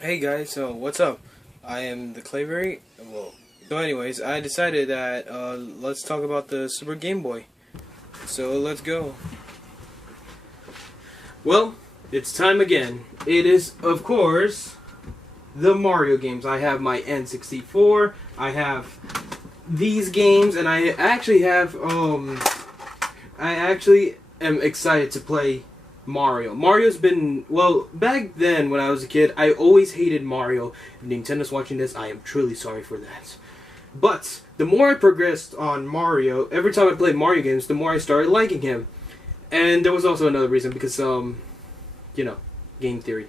Hey guys, so what's up? I am TheClayberry. So anyways, I decided that let's talk about the Super Game Boy. So let's go. Well, it's time again. It is, of course, the Mario games. I have my N64. I have these games, and I actually have I actually am excited to play Mario. Mario's been, well, back then when I was a kid, I always hated Mario. If Nintendo's watching this, I am truly sorry for that. But the more I progressed on Mario, every time I played Mario games, the more I started liking him. And there was also another reason, because, you know, game theory.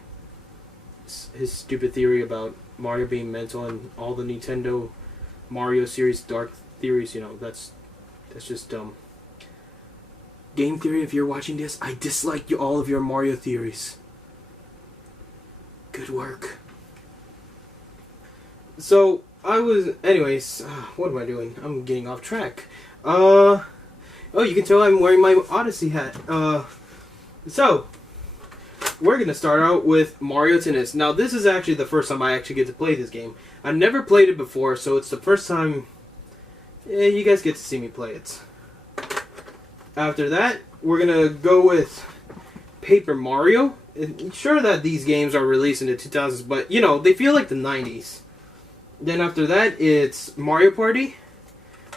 His stupid theory about Mario being mental and all the Nintendo Mario series dark theories, you know, that's just dumb. Game theory, if you're watching this, I dislike all of your Mario theories. Good work. So, anyways, what am I doing? I'm getting off track. Oh, you can tell I'm wearing my Odyssey hat. So, we're gonna start out with Mario Tennis. Now, this is actually the first time I actually get to play this game. I've never played it before, so it's the first time you guys get to see me play it. After that, we're gonna go with Paper Mario. Sure that these games are released in the 2000s, but you know, they feel like the 90s. Then after that, it's Mario Party,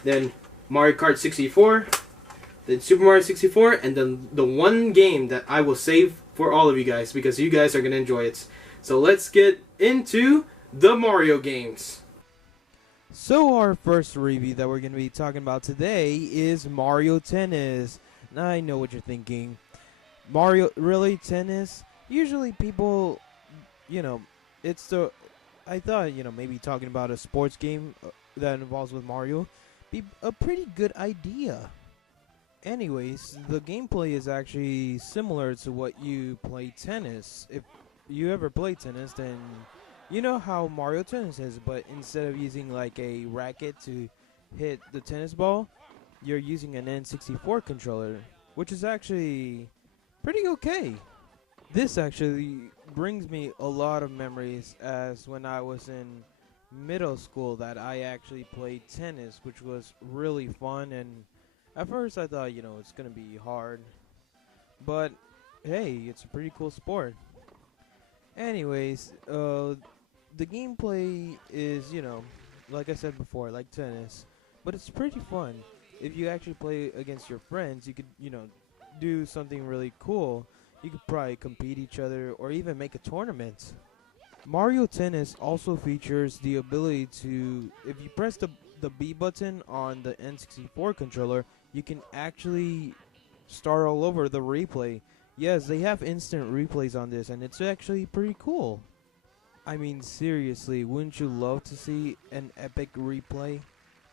then Mario Kart 64, then Super Mario 64, and then the one game that I will save for all of you guys, because you guys are gonna enjoy it. So let's get into the Mario games. So our first review that we're going to be talking about today is Mario Tennis. Now I know what you're thinking. Mario, really? Tennis? Usually people, I thought, maybe talking about a sports game that involves with Mario be a pretty good idea. Anyways, the gameplay is actually similar to what you play tennis. If you ever play tennis, then you know how Mario Tennis is, but instead of using like a racket to hit the tennis ball, you're using an N64 controller, which is actually pretty okay. This actually brings me a lot of memories as when I was in middle school that I actually played tennis, which was really fun, and at first I thought, it's going to be hard, but hey, it's a pretty cool sport. Anyways, the gameplay is, like I said before, like tennis, but it's pretty fun. If you actually play against your friends, you could, do something really cool. You could probably compete each other or even make a tournament. Mario Tennis also features the ability to, if you press the B button on the N64 controller, you can actually start all over the replay. Yes, they have instant replays on this, and it's actually pretty cool. I mean, seriously, wouldn't you love to see an epic replay?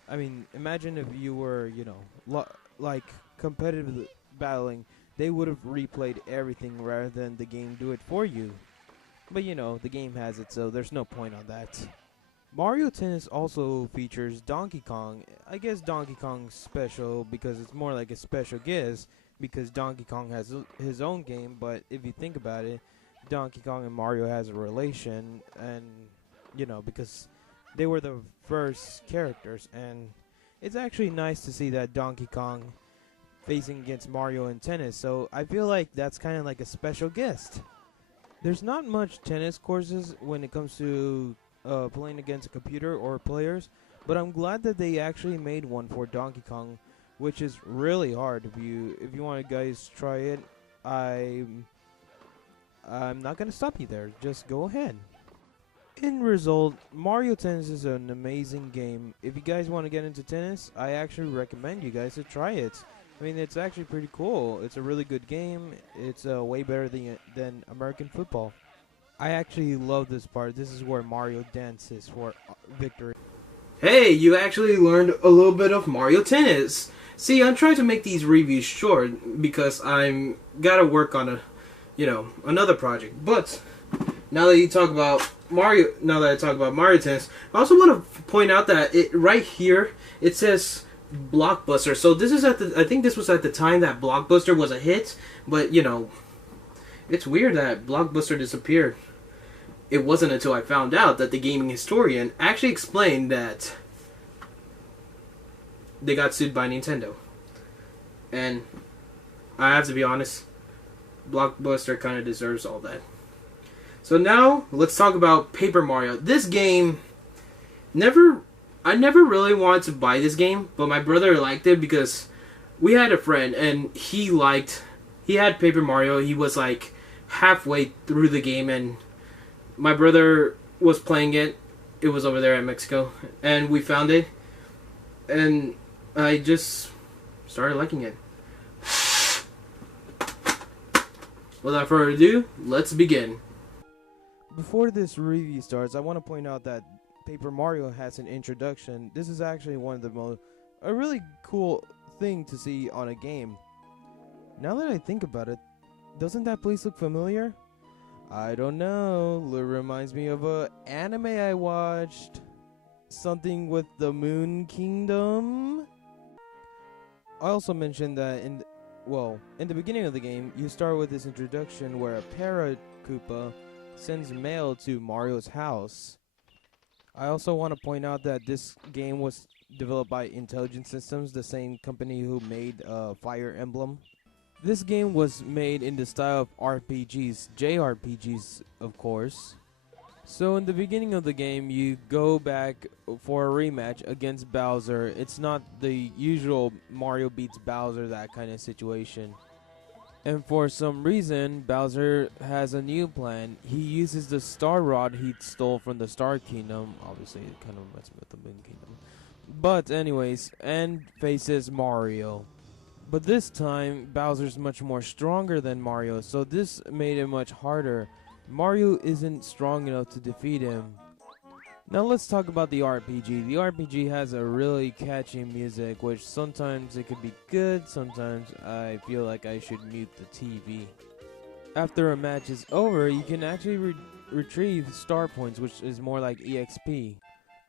I mean, imagine if you were, like competitive battling, they would have replayed everything rather than the game do it for you. But the game has it, so there's no point on that. Mario Tennis also features Donkey Kong. I guess Donkey Kong's special because it's more like a special guest because Donkey Kong has his own game, but if you think about it, Donkey Kong and Mario has a relation, and because they were the first characters, and it's actually nice to see that Donkey Kong facing against Mario in tennis, so I feel like that's kind of like a special guest. There's not much tennis courses when it comes to playing against a computer or players, but I'm glad that they actually made one for Donkey Kong, which is really hard. If you want to guys try it, I'm not going to stop you there. Just go ahead. In result, Mario Tennis is an amazing game. If you guys want to get into tennis, I actually recommend you guys to try it. I mean, it's actually pretty cool. It's a really good game. It's way better than American football. I actually love this part. This is where Mario dances for victory. Hey, you actually learned a little bit of Mario Tennis. See, I'm trying to make these reviews short because I'm gotta work on another project. But now that I talk about Mario Tennis, I also want to point out that right here it says Blockbuster. So this is I think this was at the time that Blockbuster was a hit, but it's weird that Blockbuster disappeared. it wasn't until I found out that the gaming historian actually explained that they got sued by Nintendo. And I have to be honest, Blockbuster kind of deserves all that. So now, let's talk about Paper Mario. This game, I never really wanted to buy this game, but my brother liked it because we had a friend and he had Paper Mario. He was like halfway through the game and my brother was playing it. It was over there in Mexico and we found it and I just started liking it. Without further ado, let's begin. Before this review starts, I want to point out that Paper Mario has an introduction. This is actually one of the a really cool thing to see on a game. Now that I think about it, doesn't that place look familiar? I don't know. It reminds me of a anime I watched. Something with the Moon Kingdom. I also mentioned that in the beginning of the game, you start with this introduction where a Koopa sends mail to Mario's house. I also want to point out that this game was developed by Intelligent Systems, the same company who made Fire Emblem. This game was made in the style of RPGs, JRPGs of course. So in the beginning of the game, you go back for a rematch against Bowser. It's not the usual Mario beats Bowser, that kind of situation. And for some reason, Bowser has a new plan. He uses the Star Rod he stole from the Star Kingdom. Obviously, it kind of reminds me of the Moon Kingdom. But anyways, and faces Mario. But this time, Bowser's much more stronger than Mario, so this made it much harder. Mario isn't strong enough to defeat him. Now let's talk about the RPG. The RPG has a really catchy music, which sometimes it could be good, sometimes I feel like I should mute the TV. After a match is over, you can actually retrieve star points, which is more like EXP.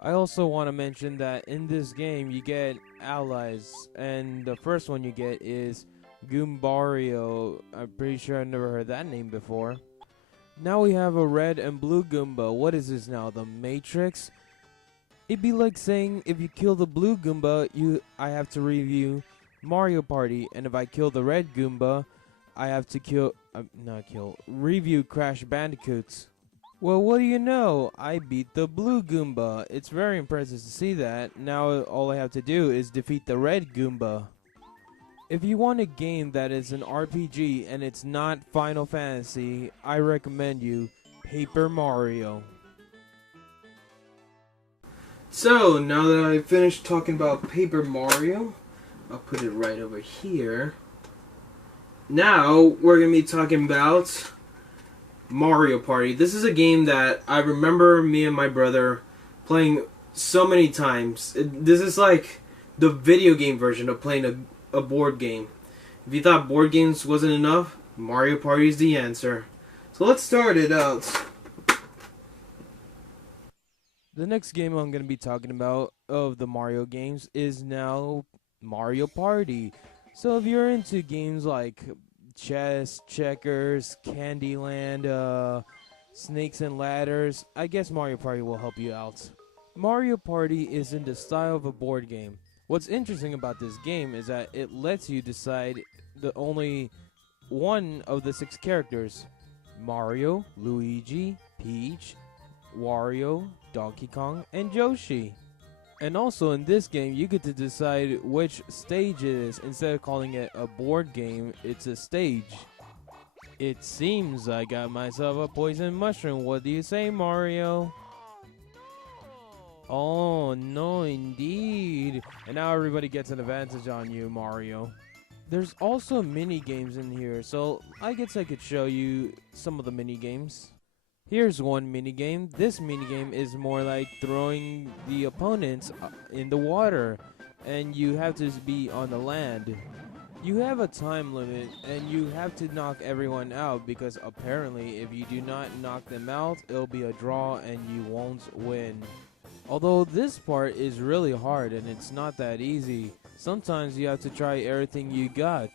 I also want to mention that in this game you get allies, and the first one you get is Goombario. I'm pretty sure I've never heard that name before. Now we have a red and blue Goomba. What is this now? The Matrix? It'd be like saying if you kill the blue Goomba, I have to review Mario Party, and if I kill the red Goomba, I have to review Crash Bandicoots. Well, what do you know? I beat the blue Goomba. It's very impressive to see that. Now all I have to do is defeat the red Goomba. If you want a game that is an RPG and it's not Final Fantasy, I recommend you Paper Mario. So, now that I've finished talking about Paper Mario, I'll put it right over here. Now, we're going to be talking about Mario Party. This is a game that I remember me and my brother playing so many times. This is like the video game version of playing a board game. If you thought board games wasn't enough, Mario Party is the answer. So let's start it out. The next game I'm going to be talking about of the Mario games is now Mario Party. So if you're into games like chess, checkers, Candyland, snakes and ladders, I guess Mario Party will help you out. Mario Party is in the style of a board game. What's interesting about this game is that it lets you decide the only one of the 6 characters: Mario, Luigi, Peach, Wario, Donkey Kong, and Yoshi. And also in this game, you get to decide which stage it is. Instead of calling it a board game, it's a stage. It seems I got myself a poison mushroom. What do you say, Mario? Oh, no indeed. And now everybody gets an advantage on you, Mario. There's also mini games in here, so I guess I could show you some of the mini games. Here's one mini game. This mini game is more like throwing the opponents in the water, and you have to be on the land. You have a time limit, and you have to knock everyone out, because apparently if you do not knock them out, it'll be a draw and you won't win. Although this part is really hard and it's not that easy. Sometimes you have to try everything you got.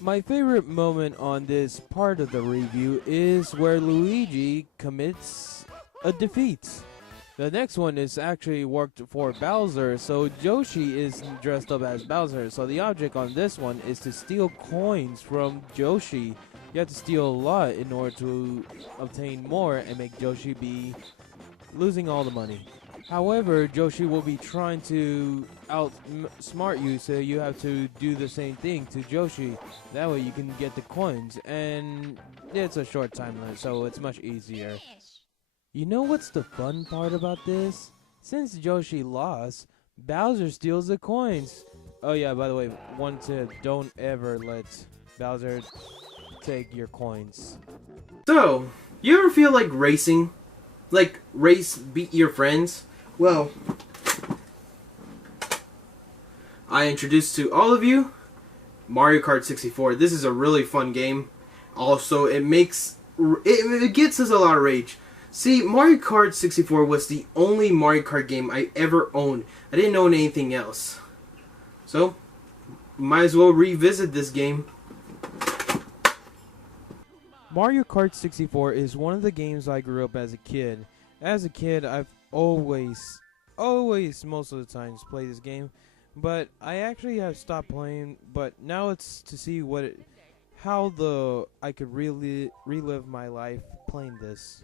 My favorite moment on this part of the review is where Luigi commits defeat. The next one is actually worked for Bowser, so Yoshi is dressed up as Bowser. So the object on this one is to steal coins from Yoshi. You have to steal a lot in order to obtain more and make Yoshi be losing all the money. However, Yoshi will be trying to outsmart you, so you have to do the same thing to Yoshi. That way you can get the coins, and it's a short time limit, so it's much easier. You know what's the fun part about this? Since Yoshi lost, Bowser steals the coins. Oh yeah, by the way, one tip, don't ever let Bowser take your coins. So, you ever feel like racing? Like, race beat your friends? Well, I introduced to all of you Mario Kart 64. This is a really fun game. Also, it gets us a lot of rage. See, Mario Kart 64 was the only Mario Kart game I ever owned. I didn't own anything else. So, might as well revisit this game. Mario Kart 64 is one of the games I grew up as a kid. As a kid, I've always, most of the times played this game. But I actually have stopped playing, but now it's to see I could really relive my life playing this.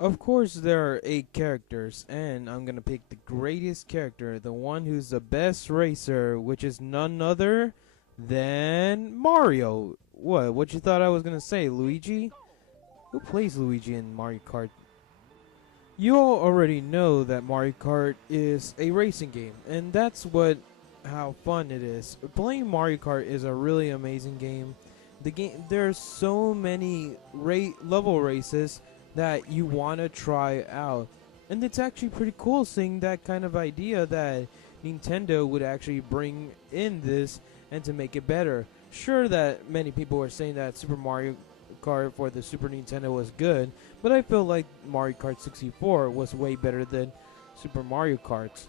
Of course, there are 8 characters, and I'm gonna pick the greatest character, the one who's the best racer, which is none other than Mario. What you thought I was gonna say, Luigi? Who plays Luigi in Mario Kart? You all already know that Mario Kart is a racing game, and that's how fun it is. Playing Mario Kart is a really amazing game. There's so many level races that you want to try out, and it's actually pretty cool seeing that kind of idea that Nintendo would actually bring in this and to make it better. Sure that many people were saying that Super Mario Kart for the Super Nintendo was good, but I feel like Mario Kart 64 was way better than Super Mario Kart.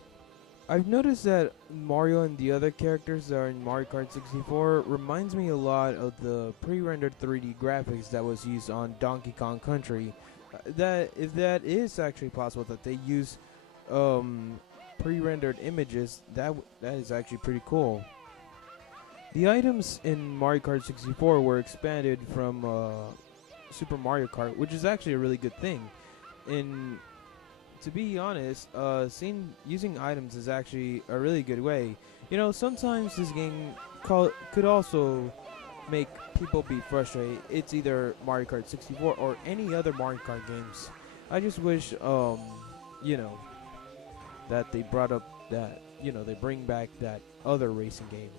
I've noticed that Mario and the other characters that are in Mario Kart 64 reminds me a lot of the pre-rendered 3D graphics that was used on Donkey Kong Country. If that is actually possible that they use pre-rendered images, that is actually pretty cool. The items in Mario Kart 64 were expanded from Super Mario Kart, which is actually a really good thing. And to be honest, using items is actually a really good way. You know, sometimes this game could also make people be frustrated. It's either Mario Kart 64 or any other Mario Kart games. I just wish, that they brought up that, they bring back that other racing game.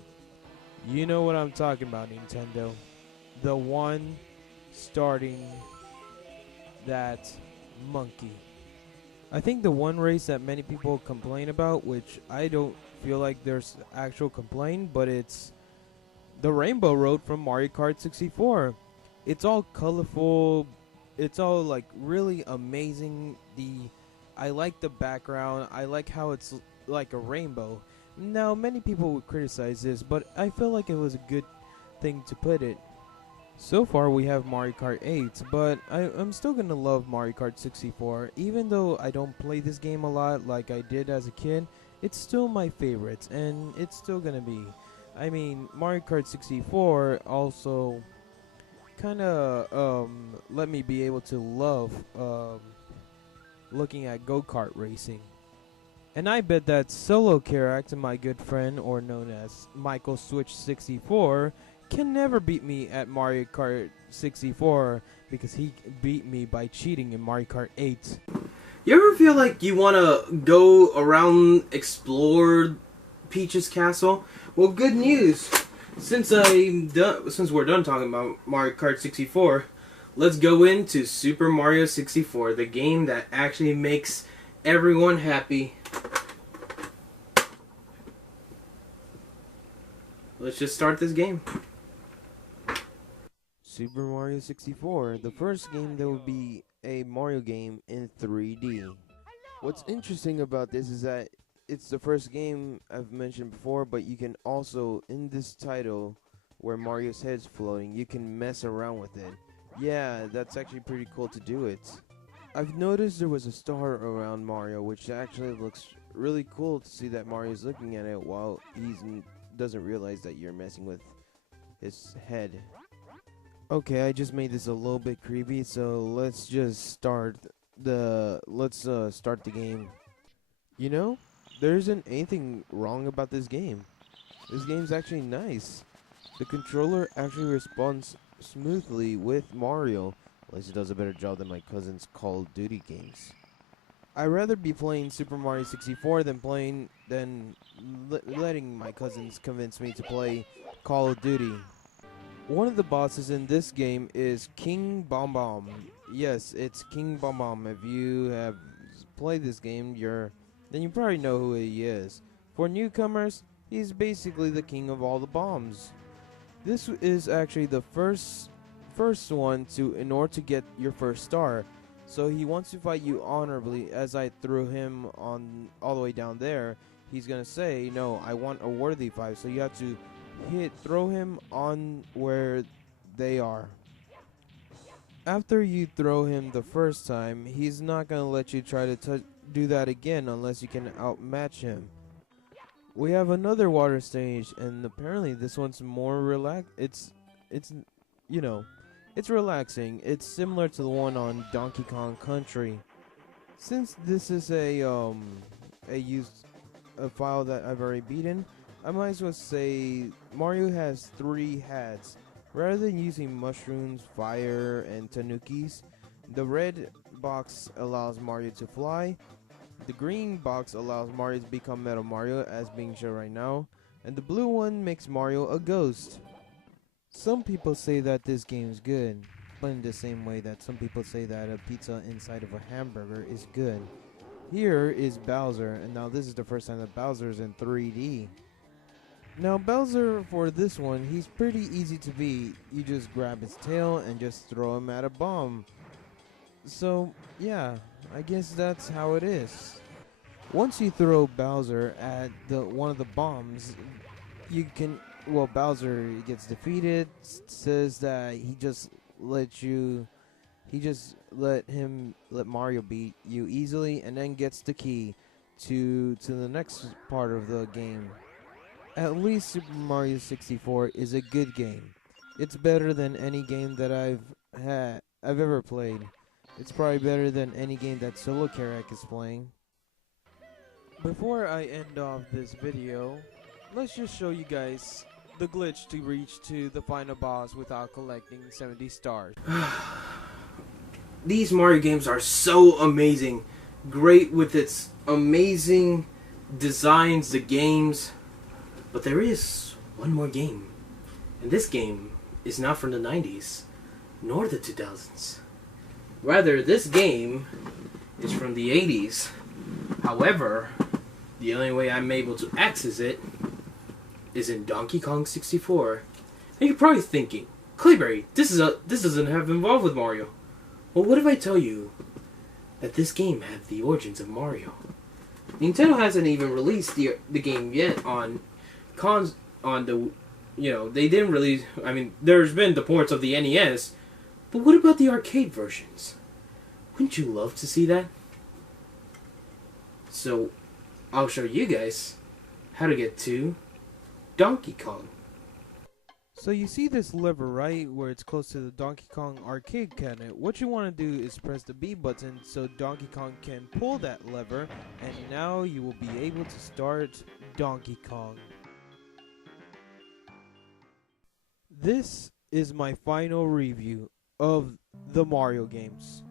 You know what I'm talking about, Nintendo. The one starting that monkey. I think the one race that many people complain about, which I don't feel like there's actual complaint, but it's the Rainbow Road from Mario Kart 64. It's all colorful. It's all like really amazing. I like the background. I like how it's like a rainbow. Now, many people would criticize this, but I feel like it was a good thing to put it. So far, we have Mario Kart 8, but I'm still gonna love Mario Kart 64. Even though I don't play this game a lot like I did as a kid, it's still my favorite, and it's still gonna be. I mean, Mario Kart 64 also kind of let me be able to love looking at go-kart racing. And I bet that solo character, my good friend, or known as Michael Switch 64, can never beat me at Mario Kart 64 because he beat me by cheating in Mario Kart 8. You ever feel like you want to go around, explore Peach's castle? Well, good news. Since we're done talking about Mario Kart 64, let's go into Super Mario 64, the game that actually makes everyone happy. Let's just start this game. Super Mario 64, the first game that will be a Mario game in 3D. What's interesting about this is that it's the first game I've mentioned before, but you can also, in this title, where Mario's head's floating, you can mess around with it. Yeah, that's actually pretty cool to do it. I've noticed there was a star around Mario, which actually looks really cool to see that Mario's looking at it while doesn't realize that you're messing with his head. Okay, I just made this a little bit creepy, so let's just start start the game. You know, there isn't anything wrong about this game. This game's actually nice. The controller actually responds smoothly with Mario. At least it does a better job than my cousin's Call of Duty games. I'd rather be playing Super Mario 64 than letting my cousins convince me to play Call of Duty. One of the bosses in this game is King Bomb Bomb. Yes, it's King Bomb Bomb. If you have played this game, then you probably know who he is. For newcomers, he's basically the king of all the bombs. This is actually the first one in order to get your first star. So he wants to fight you honorably. As I threw him on all the way down there, he's gonna say, "No, I want a worthy fight." So you have to throw him on where they are. After you throw him the first time, he's not gonna let you try to do that again unless you can outmatch him. We have another water stage, and apparently this one's more it's relaxing. It's similar to the one on Donkey Kong Country. Since this is a file that I've already beaten, I might as well say Mario has 3 hats. Rather than using mushrooms, fire, and tanukis, the red box allows Mario to fly, the green box allows Mario to become Metal Mario, as being shown right now, and the blue one makes Mario a ghost. Some people say that this game is good, but in the same way that some people say that a pizza inside of a hamburger is good. Here is Bowser, and now this is the first time that Bowser is in 3D. Now Bowser, for this one, he's pretty easy to beat. You just grab his tail and just throw him at a bomb. So, yeah, I guess that's how it is. Once you throw Bowser at one of the bombs, Bowser gets defeated, says that he just let Mario beat you easily, and then gets the key to the next part of the game. At least Super Mario 64 is a good game. It's better than any game that I've ever played. It's probably better than any game that Solo Karak is playing. Before I end off this video, let's just show you guys the glitch to reach to the final boss without collecting 70 stars. These Mario games are so amazing. Great with its amazing designs, the games. But there is one more game. And this game is not from the 90s, nor the 2000s. Rather, this game is from the 80s. However, the only way I'm able to access it is in Donkey Kong 64. And you're probably thinking, Clayberry, this doesn't have involved with Mario. Well, what if I tell you that this game had the origins of Mario? Nintendo hasn't even released the game yet they didn't release. I mean, there's been the ports of the NES, but what about the arcade versions? Wouldn't you love to see that? So, I'll show you guys how to get to Donkey Kong. So you see this lever, right, where it's close to the Donkey Kong arcade cabinet. What you want to do is press the B button so Donkey Kong can pull that lever, and now you will be able to start Donkey Kong. This is my final review of the Mario games.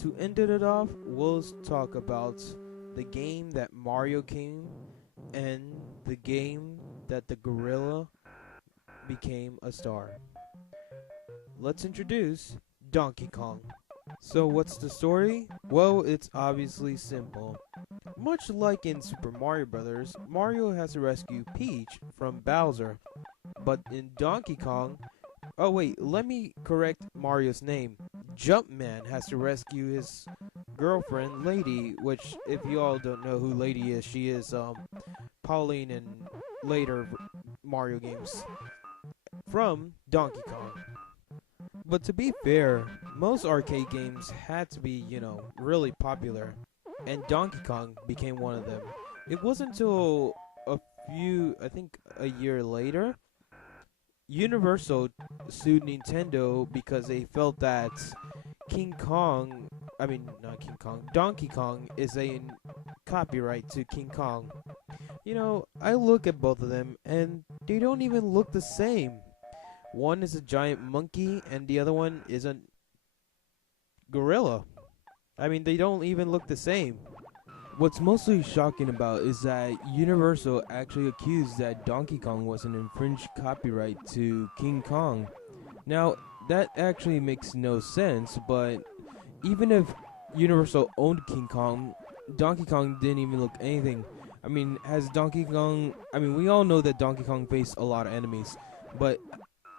To end it off, we'll talk about the game that Mario came and the game that the gorilla became a star. Let's introduce Donkey Kong. So what's the story? Well, it's obviously simple. Much like in Super Mario Bros., Mario has to rescue Peach from Bowser. But in Donkey Kong, oh wait, let me correct Mario's name. Jumpman has to rescue his girlfriend, Lady, which, if you all don't know who Lady is, she is Pauline in later Mario games, from Donkey Kong. But to be fair, most arcade games had to be, really popular, and Donkey Kong became one of them. It wasn't until I think a year later, Universal sued Nintendo because they felt that not King Kong, Donkey Kong is a copyright to King Kong. I look at both of them and they don't even look the same. One is a giant monkey and the other one is a gorilla. I mean, they don't even look the same. What's mostly shocking about is that Universal actually accused that Donkey Kong was an infringed copyright to King Kong. Now, that actually makes no sense, but even if Universal owned King Kong, Donkey Kong didn't even look anything. I mean, we all know that Donkey Kong faced a lot of enemies, but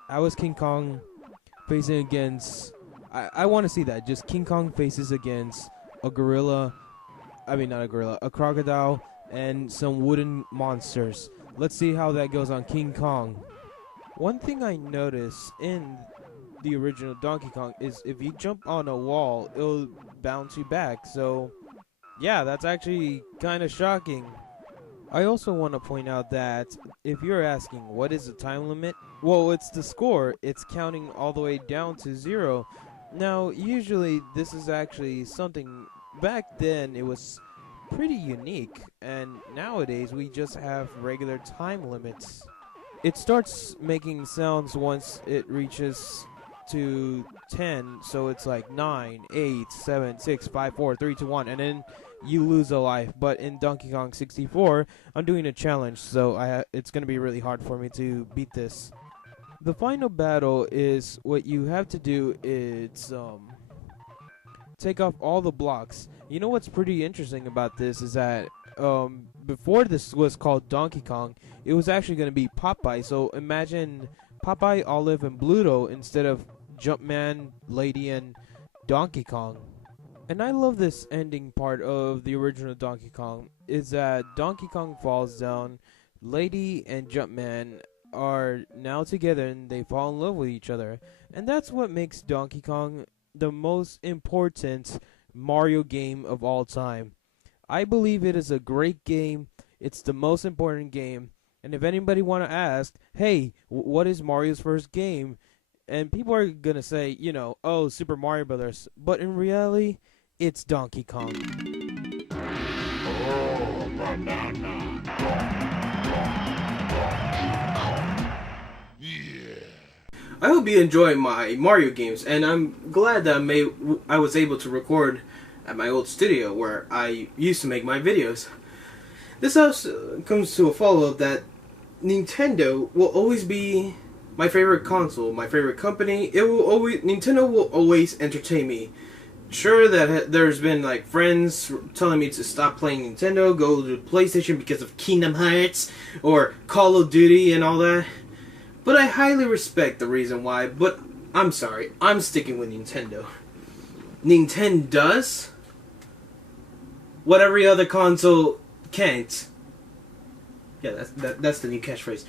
how is King Kong facing against... I want to see that. Just King Kong faces against a gorilla... not a gorilla, a crocodile, and some wooden monsters. Let's see how that goes on King Kong. One thing I noticed in the original Donkey Kong is if you jump on a wall, it'll bounce you back. So, yeah, that's actually kind of shocking. I also want to point out that if you're asking what is the time limit, well, it's the score. It's counting all the way down to 0. Now, usually this is actually something... Back then, it was pretty unique, and nowadays we just have regular time limits. It starts making sounds once it reaches to 10, so it's like 9, 8, 7, 6, 5, 4, 3, 2, 1, and then you lose a life. But in Donkey Kong 64, I'm doing a challenge, so it's going to be really hard for me to beat this. The final battle is what you have to do is... take off all the blocks. You know what's pretty interesting about this is that before this was called Donkey Kong, it was actually going to be Popeye. So imagine Popeye, Olive, and Bluto instead of Jumpman, Lady, and Donkey Kong. And I love this ending part of the original Donkey Kong is that Donkey Kong falls down, Lady and Jumpman are now together and they fall in love with each other. And that's what makes Donkey Kong the most important Mario game of all time. I believe it is a great game. It's the most important game. And if anybody want to ask, hey, what is Mario's first game? And people are going to say, oh, Super Mario Brothers. But in reality, it's Donkey Kong. Oh, banana. I hope you enjoy my Mario games, and I'm glad that I was able to record at my old studio where I used to make my videos. This also comes to a follow-up that Nintendo will always be my favorite console, my favorite company. Nintendo will always entertain me. Sure that there's been like friends telling me to stop playing Nintendo, go to PlayStation because of Kingdom Hearts or Call of Duty and all that. But I highly respect the reason why, but I'm sorry, I'm sticking with Nintendo. Nintendo does what every other console can't. Yeah, that's the new catchphrase.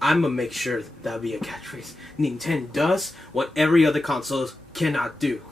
I'm gonna make sure that'll be a catchphrase. Nintendo does what every other console cannot do.